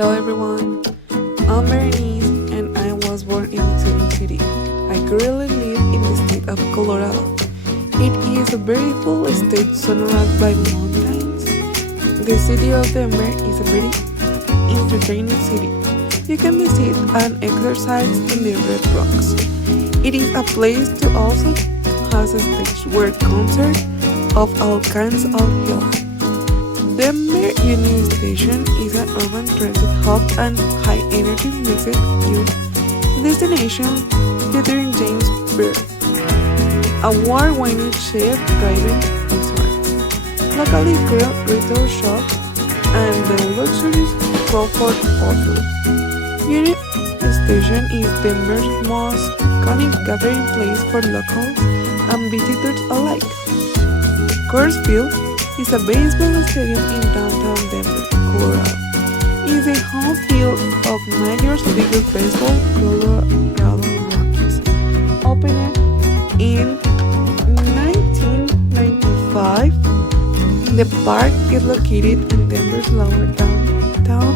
Hello everyone, I'm Berenice and I was born in Mexico City. I currently live in the state of Colorado. It is a beautiful state surrounded by mountains. The city of Denver is a very entertaining city. You can visit and exercise in the Red Rocks. It is a place to also has a stage where concerts of all kinds are held. Denver Union Station is an urban transit hub and high-energy mixed-use destination featuring James Beard, award-winning chef-driven restaurants, locally grilled retail shops, and the luxurious Crawford Hotel. Union Station is Denver's most iconic gathering place for locals and visitors alike. Coors Field is a baseball stadium in downtown Denver, Colorado. It is the home field of Major League Baseball Colorado Rockies. Opened in 1995, the park is located in Denver's lower downtown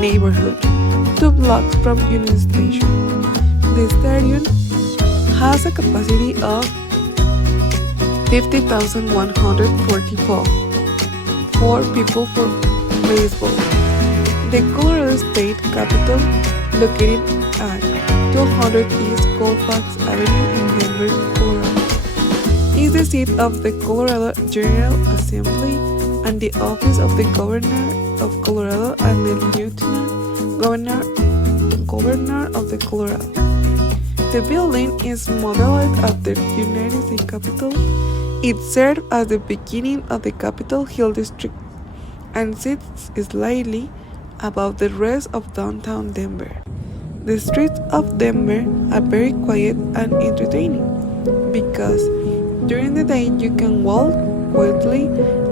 neighborhood, 2 blocks from Union Station. The stadium has a capacity of 50,144 people for baseball. The Colorado State Capitol, located at 200 East Colfax Avenue in Denver, Colorado, is the seat of the Colorado General Assembly and the office of the Governor of Colorado and the Lieutenant Governor of the Colorado. The building is modeled after the United States Capitol. It served as the beginning of the Capitol Hill District and sits slightly above the rest of downtown Denver. The streets of Denver are very quiet and entertaining because during the day you can walk quietly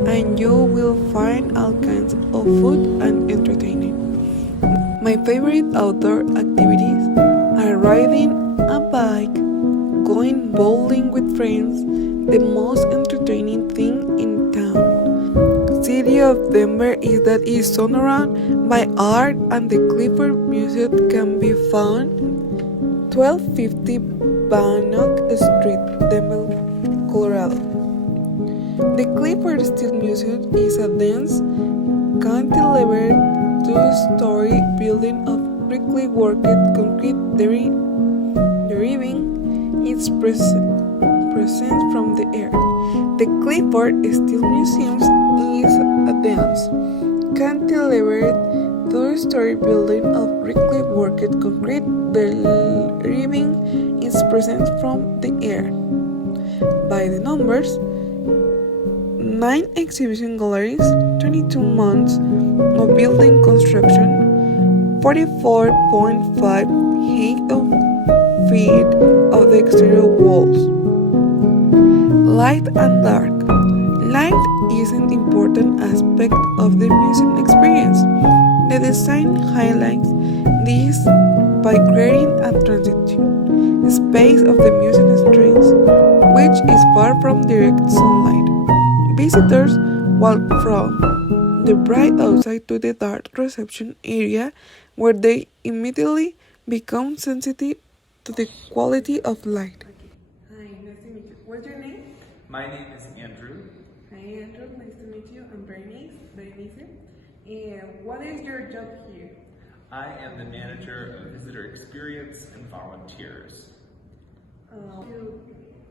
and you will find all kinds of food and entertainment. My favorite outdoor activities are riding a bike, going bowling with friends, the most entertaining thing in town. City of Denver is that it is surrounded by art and the Clifford Museum can be found 1250 Bannock Street, Denver, Colorado. The Clifford Steel Museum is a dense, cantilevered 2-story building of brickly worked concrete deriving its presence from the air. The Clifford Steel Museum is a dense, cantilevered 2-story building of brickly worked concrete deriving its presence from the air. By the numbers, 9 exhibition galleries, 22 months of building construction, 44.5 feet of the exterior walls. Light and dark. Light is an important aspect of the museum experience. The design highlights this by creating a transition space of the museum entrance, which is far from direct sunlight. Visitors walk from the bright outside to the dark reception area, where they immediately become sensitive to the quality of light. Hi, nice to meet you. What's your name? My name is Andrew. Hi, Andrew. Nice to meet you. I'm Berenice. And what is your job here? I am the manager of visitor experience and volunteers. You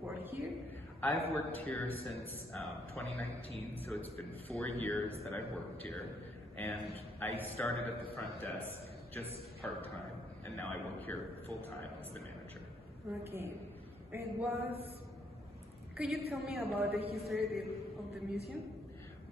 work here? I've worked here since 2019, so it's been 4 years that I've worked here. And I started at the front desk just part-time, and now I work here full-time as the manager. Okay. Could you tell me about the history of the museum?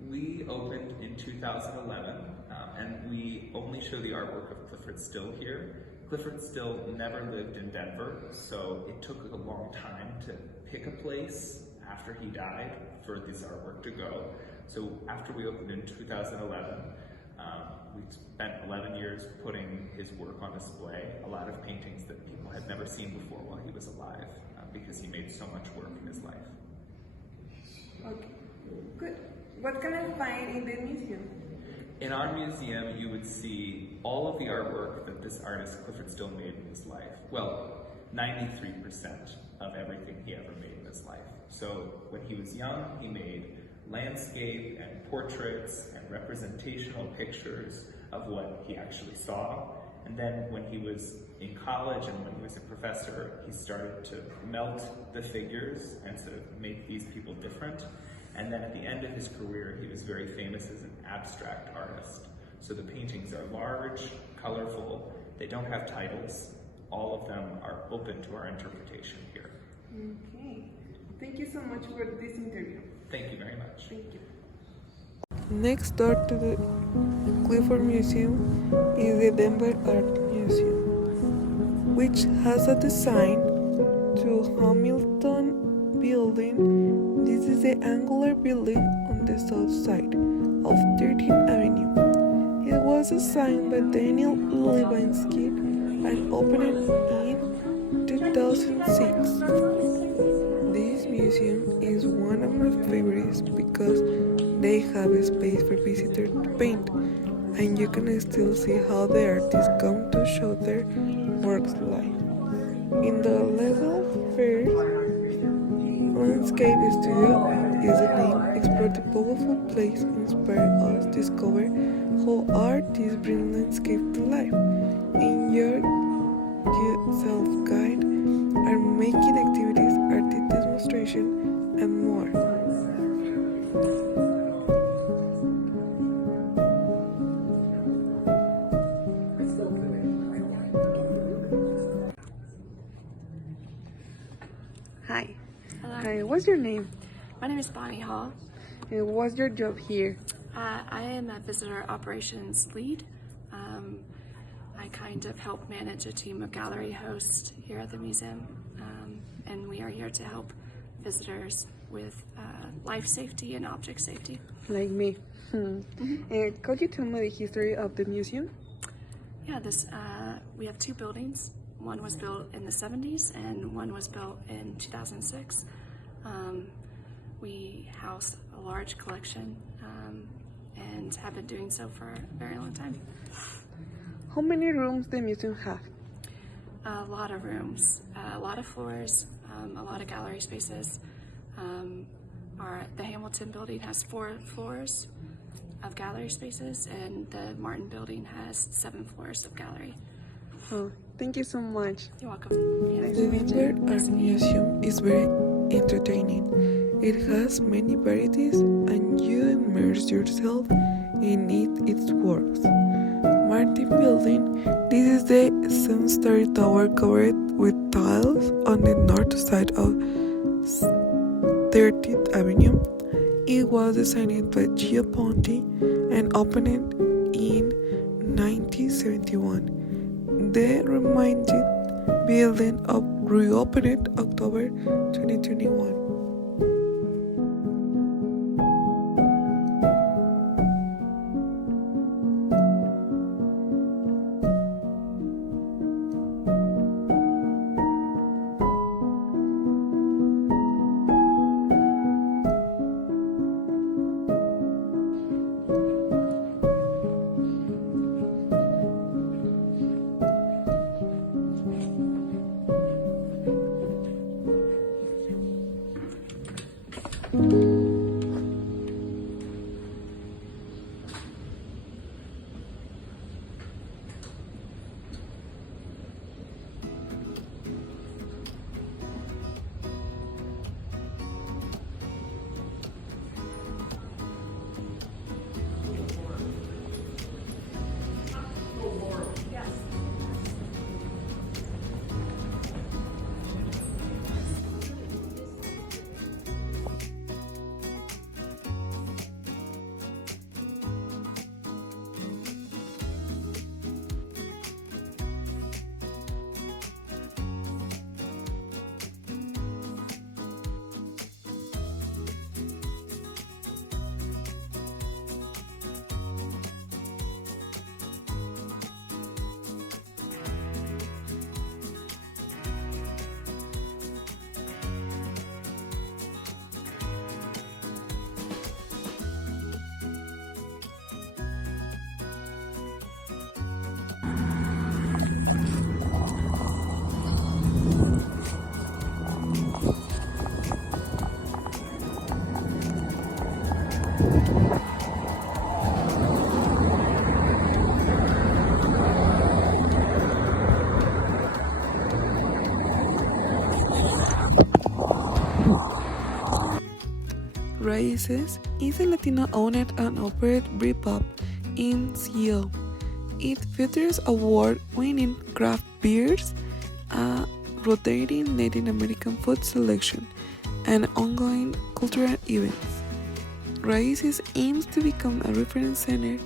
We opened in 2011, and we only show the artwork of Clifford Still here. Clifford Still never lived in Denver, so it took a long time to pick a place after he died for this artwork to go. So after we opened in 2011, we spent 11 years putting his work on display, a lot of paintings that people had never seen before while he was alive, because he made so much work in his life. Okay, good. What can I find in the museum? In our museum, you would see all of the artwork that this artist Clifford Still made in his life. Well, 93% of everything he ever made in his life. So when he was young, he made landscape and portraits and representational pictures of what he actually saw. And then when he was in college and when he was a professor, he started to melt the figures and sort of make these people different. And then at the end of his career, he was very famous as an abstract artist. So the paintings are large, colorful, they don't have titles. All of them are open to our interpretation here. Okay. Thank you so much for this interview. Thank you very much. Thank you. Next door to the Clifford Museum is the Denver Art Museum, which has a design to Hamilton Building. This is the angular building on the south side of 13th Avenue. It was designed by Daniel Levinsky and opened in 2006. This museum is one of my favorites because they have a space for visitors to paint, and you can still see how the artists come to show their works live. In the level first, Landscape Studio is the name. Explore the powerful place, inspire us, discover how artists bring landscape to life. Enjoy self-guide, art making activities, artist demonstration, and more. Hi. Hello. Hi, what's your name? My name is Bonnie Hall. What's your job here? I am a visitor operations lead. I kind of help manage a team of gallery hosts here at the museum, and we are here to help visitors with life safety and object safety. Like me. Could you tell me the history of the museum? Yeah, we have two buildings. One was built in the 70s and one was built in 2006. We house a large collection and have been doing so for a very long time. How many rooms the museum have? A lot of rooms, a lot of floors, a lot of gallery spaces. The Hamilton building has 4 floors of gallery spaces, and the Martin building has 7 floors of gallery. Oh, thank you so much. You're welcome. The Denver Art Museum is very entertaining. It has many varieties and you immerse yourself in its works. Martin Building, this is the 7-story tower covered with tiles on the north side of 30th Avenue. It was designed by Gio Ponti and opened in 1971. The remaining building reopened October 2021. Raíces is a Latino-owned and operated brew pub in Seattle. It features award-winning craft beers, a rotating Latin American food selection, and ongoing cultural events. Raíces aims to become a reference center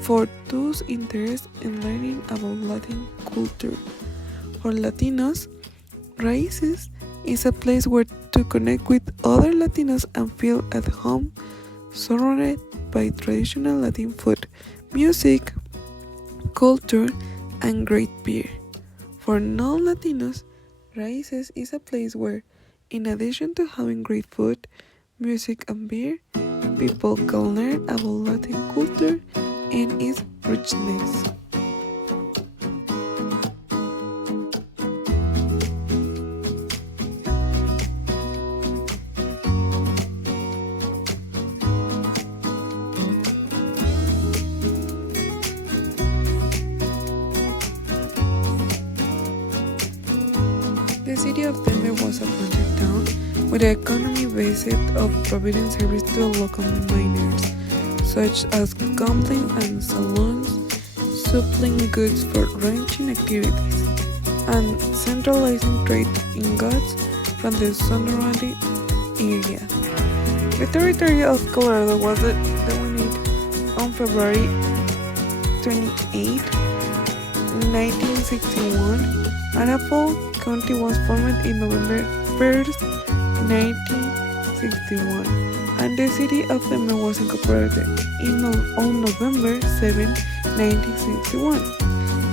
for those interested in learning about Latin culture. For Latinos, Raíces is a place where to connect with other Latinos and feel at home, surrounded by traditional Latin food, music, culture, and great beer. For non-Latinos, Raíces is a place where, in addition to having great food, music, and beer, people can learn about Latin culture and its richness. The city of Denver was a frontier town with an economy based on providing service to local miners, such as gambling and saloons, supplying goods for ranching activities, and centralizing trade in goods from the surrounding area. The territory of Colorado was delineated on February 28, 1961. Arapahoe County was formed in November 1st, 1961, and the city of Denver was incorporated on November 7, 1961.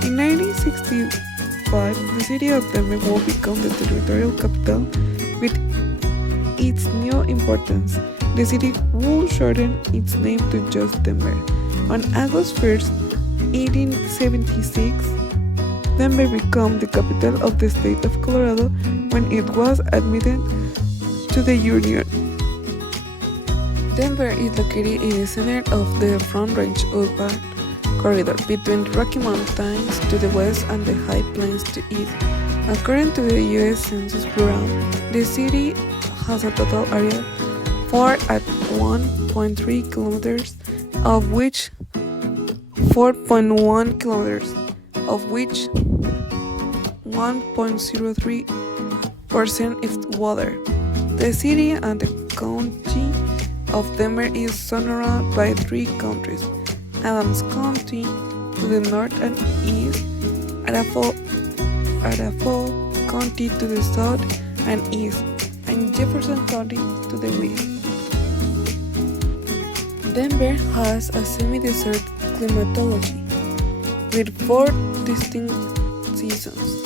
In 1965, the city of Denver will become the territorial capital with its new importance. The city will shorten its name to just Denver. On August 1st, 1876, Denver became the capital of the state of Colorado when it was admitted to the Union. Denver is located in the center of the Front Range urban corridor between the Rocky Mountains to the west and the High Plains to east. According to the U.S. Census Bureau, the city has a total area for at 1.3 kilometers, of which 4.1 kilometers, of which 1.03% is water. The city and the county of Denver is surrounded by three counties: Adams County to the north and east, Arapahoe County to the south and east, and Jefferson County to the west. Denver has a semi-desert climatology with 4 distinct seasons.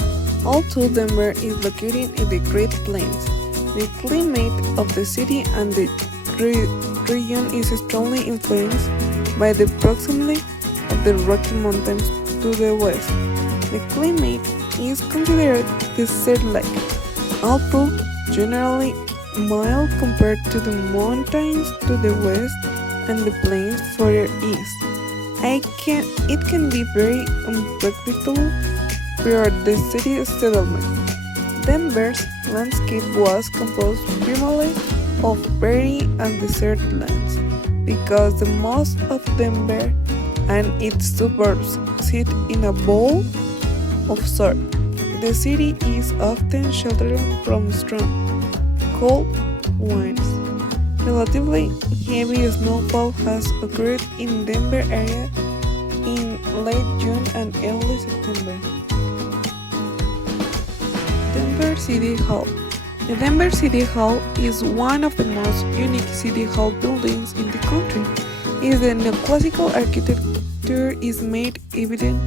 Although Denver is located in the Great Plains, the climate of the city and the region is strongly influenced by the proximity of the Rocky Mountains to the west. The climate is considered desert-like, although generally mild compared to the mountains to the west and the plains further east. It can be very unpredictable prior to the city settlement. Denver's landscape was composed primarily of prairie and desert lands because the most of Denver and its suburbs sit in a bowl of salt. The city is often sheltered from strong, cold winds. Relatively heavy snowfall has occurred in Denver area in late June and early September. Denver City Hall. The Denver City Hall is one of the most unique city hall buildings in the country. Its neoclassical architecture is made evident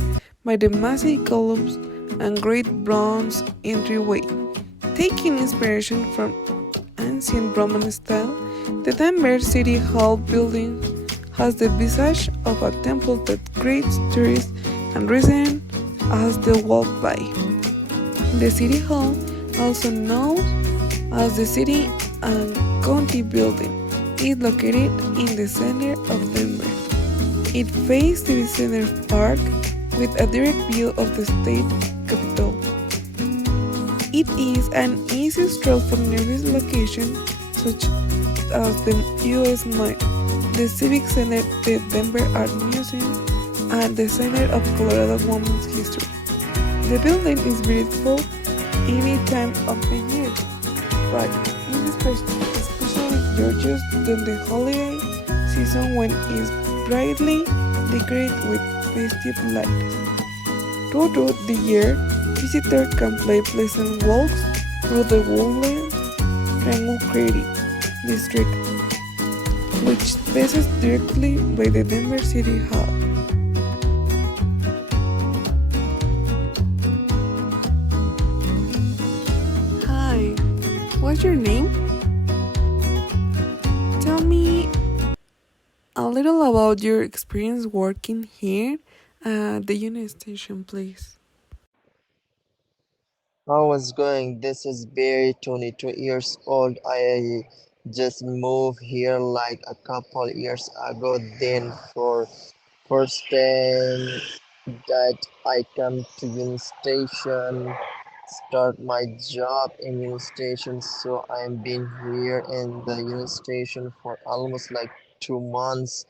by the massive columns and great bronze entryway. Taking inspiration from ancient Roman style, the Denver City Hall building has the visage of a temple that greets tourists and residents as they walk by. The City Hall, also known as the City and County Building, is located in the center of Denver. It faces the Center Park with a direct view of the state capitol. It is an easy stroll from nearby locations such as the U.S. Mint, the Civic Center, the Denver Art Museum, and the Center of Colorado Women's History. The building is beautiful any time of the year, but especially gorgeous during the holiday season when it's brightly decorated with festive lights. Throughout the year, visitors can play pleasant walks through the woodland Triangle Creative District, which passes directly by the Denver City Hall. Hi, what's your name? Tell me a little about your experience working here at the Union Station, please. How was going? This is Barry, 22 years old. I just moved here like a couple years ago. Then for first time that I come to Union Station, start my job in Union Station. So I've been here in the Union Station for almost like 2 months,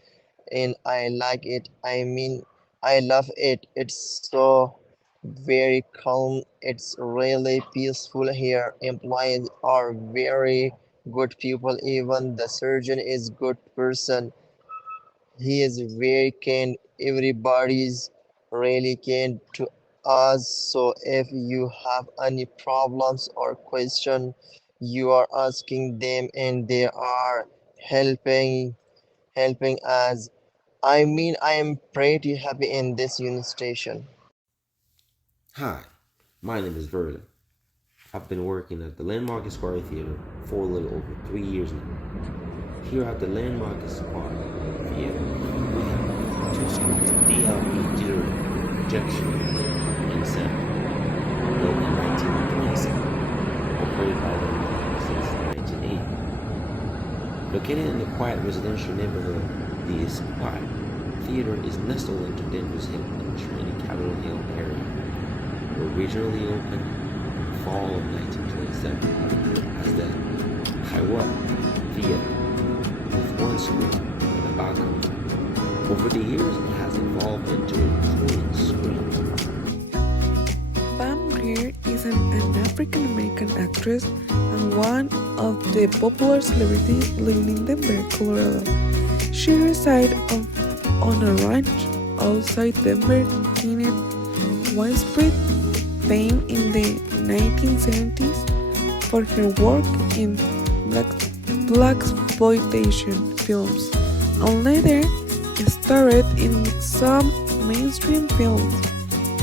and I like it. I mean, I love it. It's so very calm. It's really peaceful here. Employees are very good people. Even the surgeon is good person. He is very kind. Everybody's really kind to us. So if you have any problems or question, you are asking them and they are helping us. I mean, I am pretty happy in this Union Station. Hi, my name is Verlin. I've been working at the Landmark Square Theater for a little over 3 years now. Here at the Landmark Square Theater, we have two screens, DLP digital projection and sound, built in 1927, operated by Landmark since 1980. Located in the quiet residential neighborhood, the Square Theater is nestled into Denver's Hilton Trinity Capitol Hill area. Originally opened in the fall of 1927 as the Kaiwa Theater with one screen and a balcony. Over the years, it has evolved into a recording screen. Pam Grier is an African American actress and one of the popular celebrities living in Denver, Colorado. She resides on a ranch outside Denver, gained widespread fame in the 1970s for her work in blaxploitation films, and later starred in some mainstream films.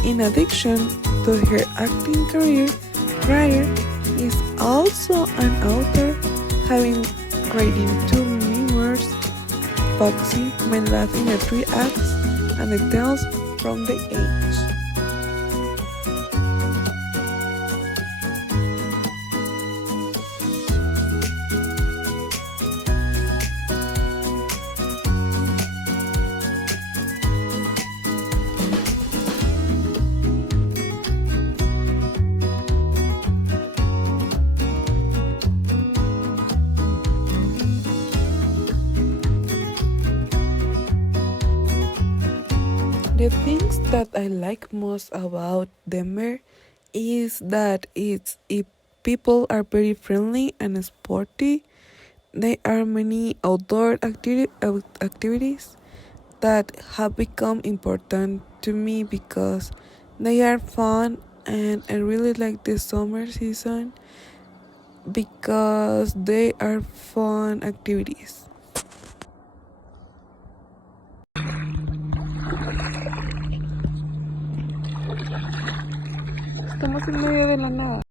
In addition to her acting career, Grier is also an author, having written 2 memoirs, Foxy, My Life in the 3 Acts, and The Tales from the Age. The things that I like most about Denver is that people are very friendly and sporty. There are many outdoor activities that have become important to me because they are fun, and I really like the summer season because they are fun activities. Estamos en medio de la nada.